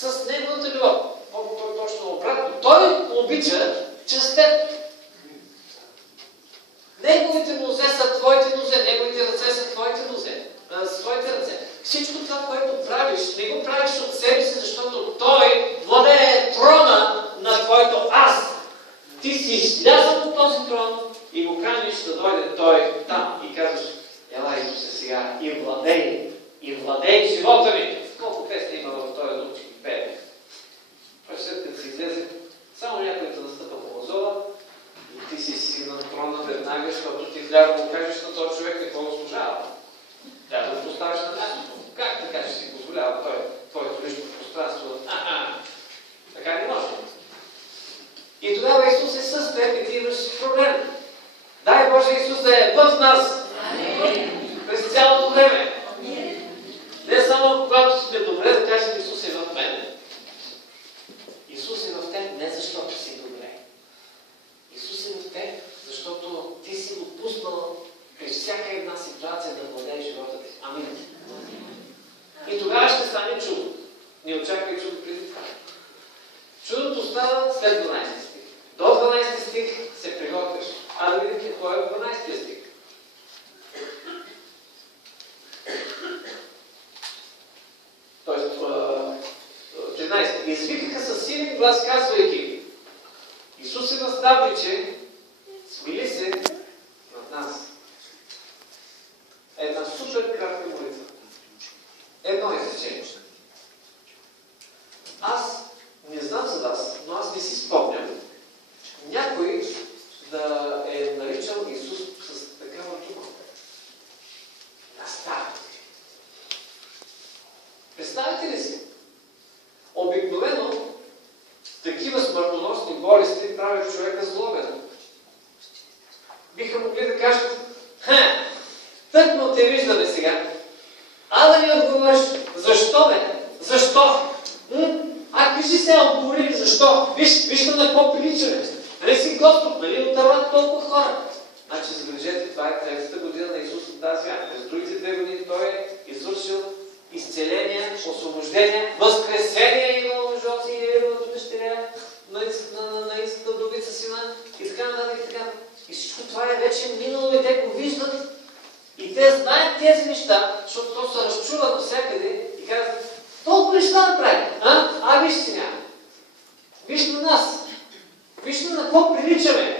с неговата любов. Точно обратно. Той обича чрез теб. Неговите нозе са твоите нозе, неговите ръце са твоите нозе, своите ръце. Всичко това, което правиш, не го правиш от себе си, защото той владее трона на твоето аз. Ти си излязъл от този трон и го каниш да дойде той там и казваш: ела, Исусе, сега и владей живота ми. Колко песни има в този дух, че ги пее. Той след като си излезе, само някой да настъпа по мазола и ти си сигна на трона веднага, защото ти вляво му кажеш на този човек какво го служава. Тя да го поставиш на мястото. Как така ще си позволява той, твоето лично пространство? Така не може. И тогава Исус е с теб и ти имаш проблем. Дай Боже Исус да е в нас. През цялото време. Не само когато сме добре, да кажем: Исус е в мен. Исус е в теб не защото си добре. Исус е в теб, защото ти си го пуснал през всяка една ситуация да владее живота ти. Амин. И тогава ще стане чудо. Не очаквай чудо преди това. Чудото става след 12 стих. До 12 стих се приготвяш. А да видим какво е в 12 стих. Тоест, 13. Извикаха със силен глас, казвайки: Исус е наставниче, смили се над нас. Една супер кратка молитва. Едно изречение. Аз не знам за вас, но аз не си спомням някой да е наричал Исус с такава дума. Наставник. Представете ли си? Обикновено такива смъртоносни болести правят човека злобен. Биха могли да кажат: тъкмо те виждаме сега. Да ми отговориш: защо бе? Защо? Кажи се, отговори, защо? Виж на какво приличаме. Нали си Господ, нали отърват толкова хора? Значи, забележете, това е 30-та година на Исус на тази свят. През другите 2 години той е извършил изцеление, освобождение, възкресение имало Жоци и Евелата дъщеря, на вдовица сина и така нататък и така. И всичко това е вече минало и те го виждат. И те знаят тези неща, защото то се разчува навсякъде и казват: толкова неща направи. Виж сега. Виж на нас. Виж на какво приличаме.